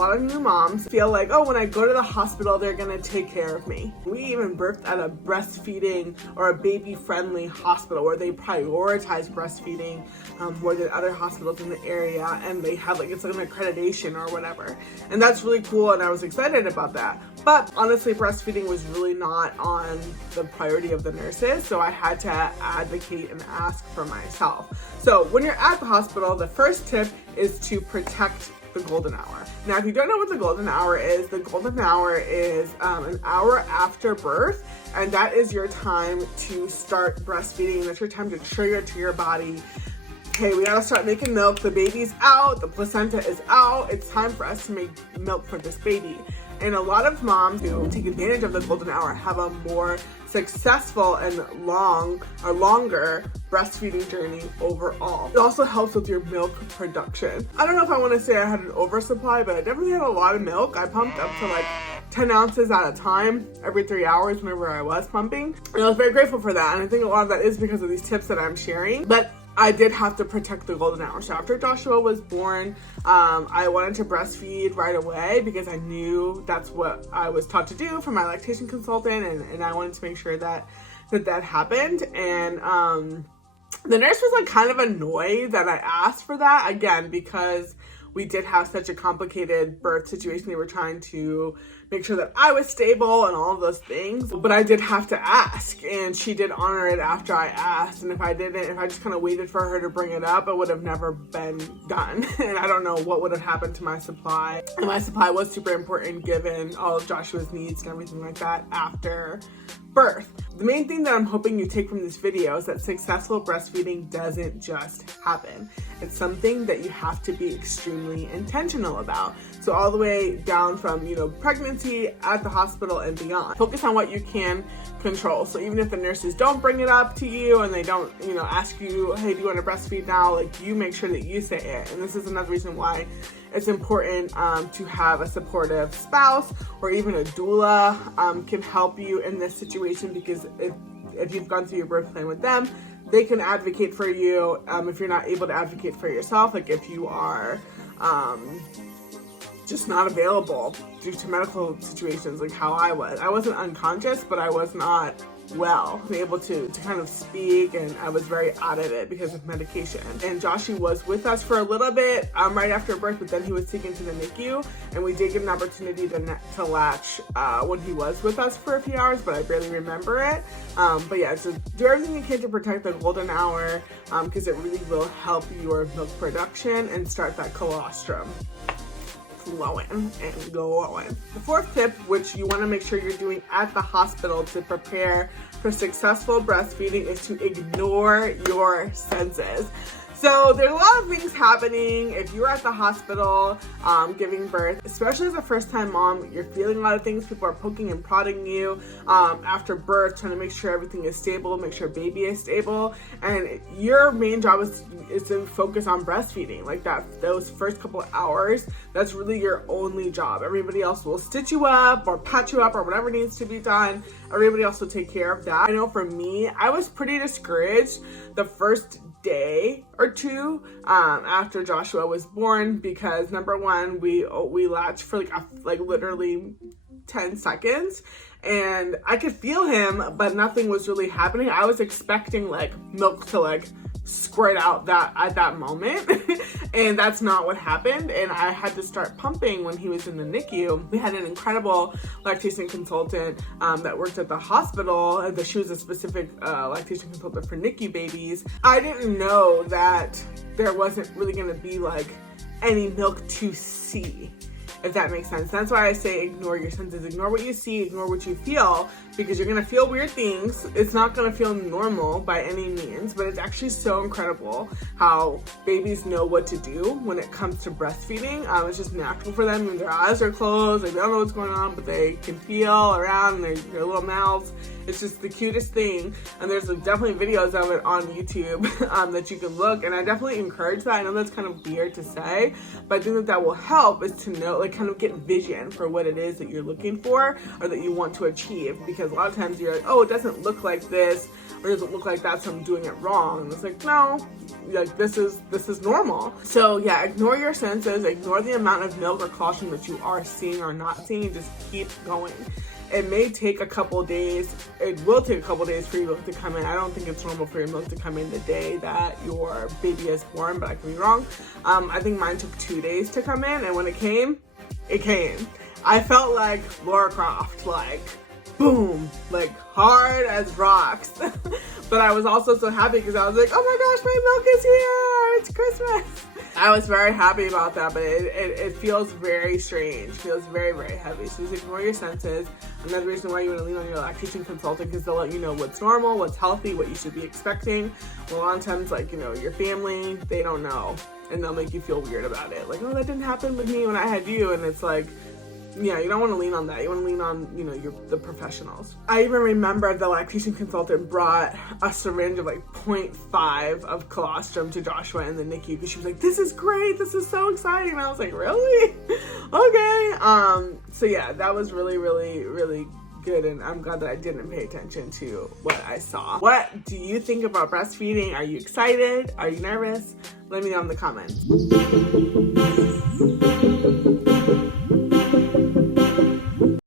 lot of new moms feel like, oh, when I go to the hospital, they're gonna take care of me. We even birthed at a breastfeeding or a baby-friendly hospital where they prioritize breastfeeding more than other hospitals in the area, and they have like, it's like an accreditation or whatever. And that's really cool, and I was excited about that. But honestly, breastfeeding was really not on the priority of the nurses, so I had to advocate and ask for myself. So when you're at the hospital, the first tip is to protect the golden hour. Now, if you don't know what the golden hour is an hour after birth, and that is your time to start breastfeeding. That's your time to trigger to your body, okay, we gotta start making milk. The baby's out, the placenta is out. It's time for us to make milk for this baby. And a lot of moms who take advantage of the golden hour have a more successful and longer breastfeeding journey overall. It also helps with your milk production. I don't know if I want to say I had an oversupply, but I definitely had a lot of milk. I pumped up to like 10 ounces at a time every 3 hours whenever I was pumping. And I was very grateful for that. And I think a lot of that is because of these tips that I'm sharing. But I did have to protect the golden hour. So after Joshua was born, I wanted to breastfeed right away because I knew that's what I was taught to do from my lactation consultant, and I wanted to make sure that happened. And the nurse was like kind of annoyed that I asked for that, again, because we did have such a complicated birth situation. They were trying to make sure that I was stable and all of those things. But I did have to ask, and she did honor it after I asked. And if I just kind of waited for her to bring it up, it would have never been done. And I don't know what would have happened to my supply. And my supply was super important given all of Joshua's needs and everything like that after birth. The main thing that I'm hoping you take from this video is that successful breastfeeding doesn't just happen. It's something that you have to be extremely intentional about. So all the way down from, pregnancy, at the hospital, and beyond. Focus on what you can control. So even if the nurses don't bring it up to you and they don't, ask you, hey, do you want to breastfeed now? Like, you make sure that you say it. And this is another reason why it's important to have a supportive spouse or even a doula can help you in this situation, because if you've gone through your birth plan with them, they can advocate for you if you're not able to advocate for yourself, like if you are just not available due to medical situations like how I was. I wasn't unconscious, but I was not well, able to kind of speak, and I was very out of it because of medication. And Joshy was with us for a little bit right after birth, but then he was taken to the NICU, and we did get an opportunity to latch when he was with us for a few hours, but I barely remember it. But yeah, so do everything you can to protect the golden hour because it really will help your milk production and start that colostrum flowing and glowing. The fourth tip, which you want to make sure you're doing at the hospital to prepare for successful breastfeeding, is to ignore your senses. So there's a lot of things happening if you're at the hospital giving birth, especially as a first-time mom. You're feeling a lot of things. People are poking and prodding you after birth, trying to make sure everything is stable, make sure baby is stable, and your main job is to focus on breastfeeding. Like those first couple of hours, that's really your only job. Everybody else will stitch you up or patch you up or whatever needs to be done. Everybody else will take care of that. I know for me, I was pretty discouraged the first day or two after Joshua was born, because number one, we latched for like literally 10 seconds, and I could feel him, but nothing was really happening. I was expecting like milk to squirt out at that moment and that's not what happened, and I had to start pumping when he was in the NICU. We had an incredible lactation consultant that worked at the hospital, and she was a specific lactation consultant for NICU babies. I didn't know that there wasn't really going to be any milk to see, if that makes sense. That's why I say ignore your senses. Ignore what you see, ignore what you feel, because you're gonna feel weird things. It's not gonna feel normal by any means, but it's actually so incredible how babies know what to do when it comes to breastfeeding. It's just natural for them, and their eyes are closed, they don't know what's going on, but they can feel around their little mouths. It's just the cutest thing, and there's definitely videos of it on YouTube that you can look, and I definitely encourage that. I know that's kind of weird to say, but I think that will help, is to know, like kind of get vision for what it is that you're looking for or that you want to achieve. Because a lot of times you're like, oh, it doesn't look like this or it doesn't look like that, so I'm doing it wrong. And it's like, no, like this is normal. So yeah, ignore your senses, ignore the amount of milk or colostrum that you are seeing or not seeing, just keep going. It may take a couple days. It will take a couple days for your milk to come in. I don't think it's normal for your milk to come in the day that your baby is born, but I could be wrong. I think mine took 2 days to come in, and when it came, it came. I felt like Laura Croft, like boom, like hard as rocks. But I was also so happy because I was like, oh my gosh, my milk is here, it's Christmas. I was very happy about that, but it feels very strange, feels very, very heavy. So just ignore your senses. Another reason why you want to lean on your lactation consultant, because they'll let you know what's normal, what's healthy, what you should be expecting. Well, a lot of times, like, you know, your family, they don't know, and they'll make you feel weird about it. Like, oh, that didn't happen with me when I had you, and it's like, yeah, you don't want to lean on that. You want to lean on, you know, the professionals. I even remember the lactation consultant brought a syringe of like 0.5 of colostrum to Joshua in the NICU because she was like, this is great. This is so exciting. And I was like, really? Okay. So yeah, that was really, really, really good, and I'm glad that I didn't pay attention to what I saw. What do you think about breastfeeding? Are you excited? Are you nervous? Let me know in the comments.